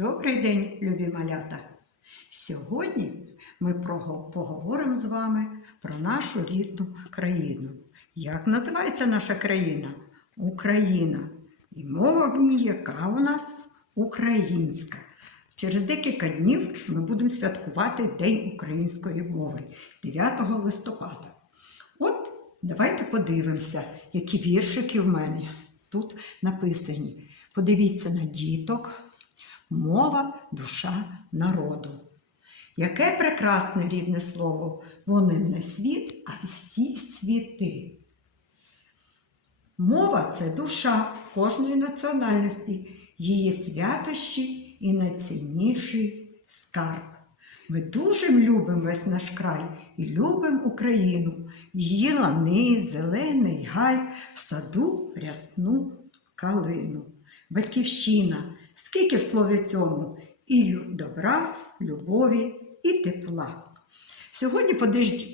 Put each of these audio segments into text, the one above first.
Добрий день, любі малята! Сьогодні ми поговоримо з вами про нашу рідну країну. Як називається наша країна? Україна. І мова в ній, яка у нас українська. Через декілька днів ми будемо святкувати День української мови 9 листопада. От давайте подивимося, які віршики в мене тут написані. Подивіться на діток, мова, душа народу. Яке прекрасне рідне слово, вони не світ, а всі світи. Мова це душа кожної національності, її святощі і найцінніший скарб. Ми дуже любимо весь наш край і любимо Україну, її лани, зелений гай, в саду рясну калину. Батьківщина, скільки в слові цьому і добра, любові і тепла. Сьогодні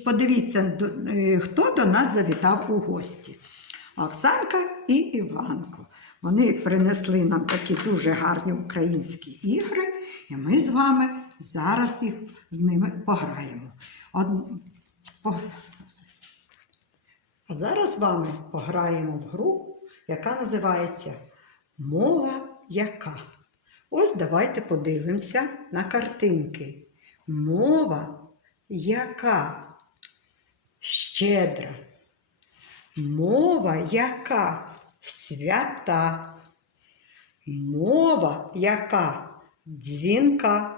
подивіться, е, хто до нас завітав у гості. Оксанка і Іванко. Вони принесли нам такі дуже гарні українські ігри, і ми з вами зараз їх з ними пограємо. А зараз з вами пограємо в гру, яка називається Мова яка. Ось давайте подивимося на картинки. Мова яка щедра. Мова яка свята. Мова яка дзвінка.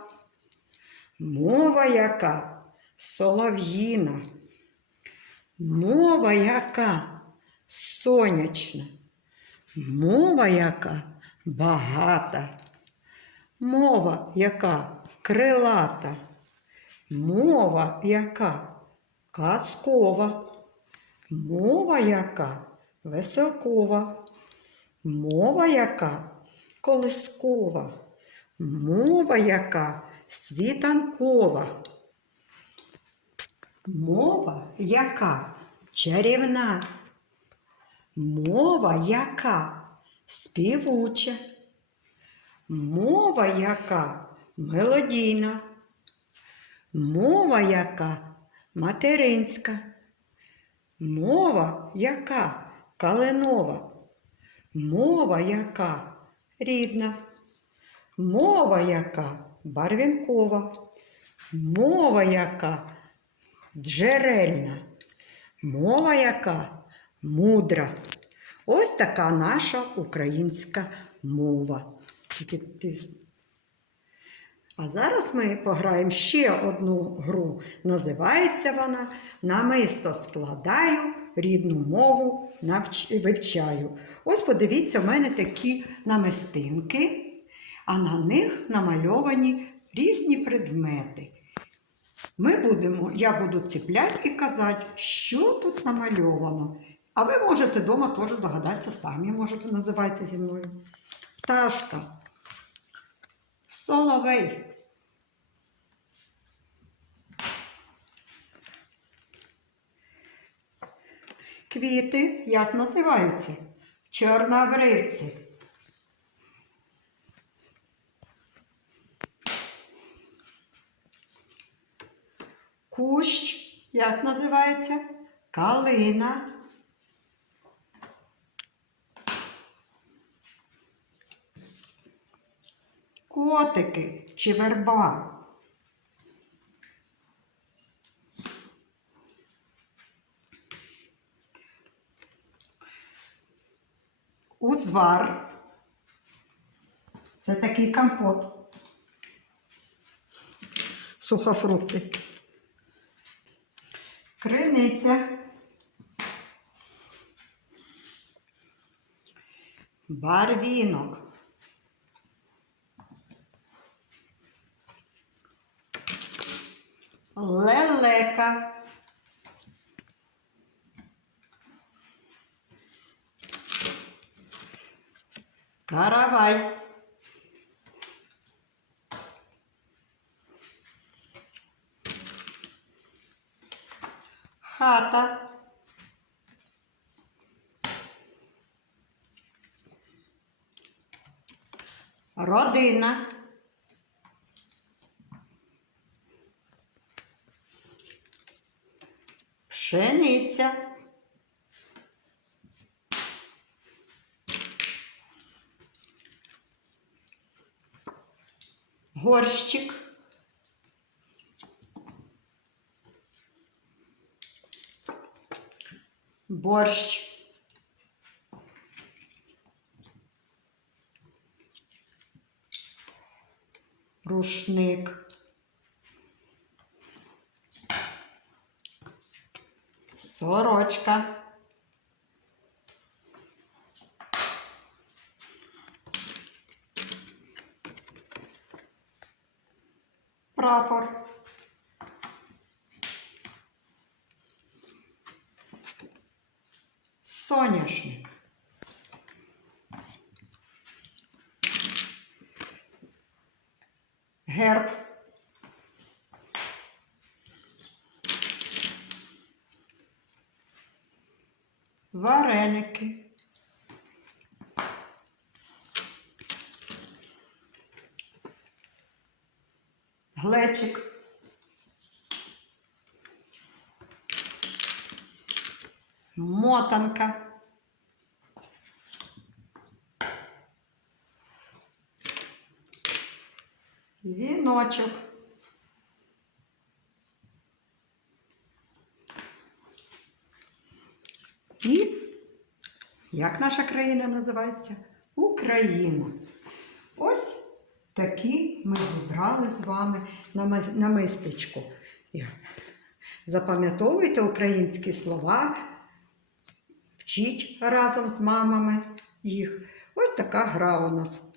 Мова яка солов'їна. Мова яка сонячна. Мова яка багата. Мова яка крилата. Мова яка казкова. Мова яка веселкова. Мова яка колискова. Мова яка світанкова. Мова яка чарівна. Мова яка співуча. Мова яка мелодійна. Мова яка материнська. Мова яка калинова. Мова яка рідна. Мова яка барвінкова. Мова яка джерельна. Мова яка мудра. Ось така наша українська мова. А зараз ми пограємо ще одну гру. Називається вона Намисто складаю, рідну мову навч... вивчаю. Ось подивіться, в мене такі намистинки, а на них намальовані різні предмети. Ми будемо, я буду ціпляти і казати, що тут намальовано. А ви можете вдома теж догадатися самі, можете називайте зі мною. Пташка. Соловей. Квіти як називаються? Чорнобривці. Кущ як називається? Калина. Котики чи верба. Узвар. Це такий компот. Сухофрукти. Криниця. Барвінок. Каравай. Хата. Родина. Пшениця. Горщик. Борщ. Рушник. Сорочка. Прапор. Соняшник. Герб. Вареники. Глечик. Мотанка. Віночок. І як наша країна називається? Україна. Ось такі ми зібрали з вами намистечко. І Запам'ятовуйте українські слова, вчіть разом з мамами їх. Ось така гра у нас.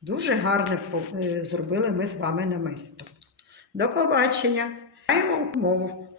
Дуже гарне е, зробили ми з вами намисто. До побачення! Маємо мову.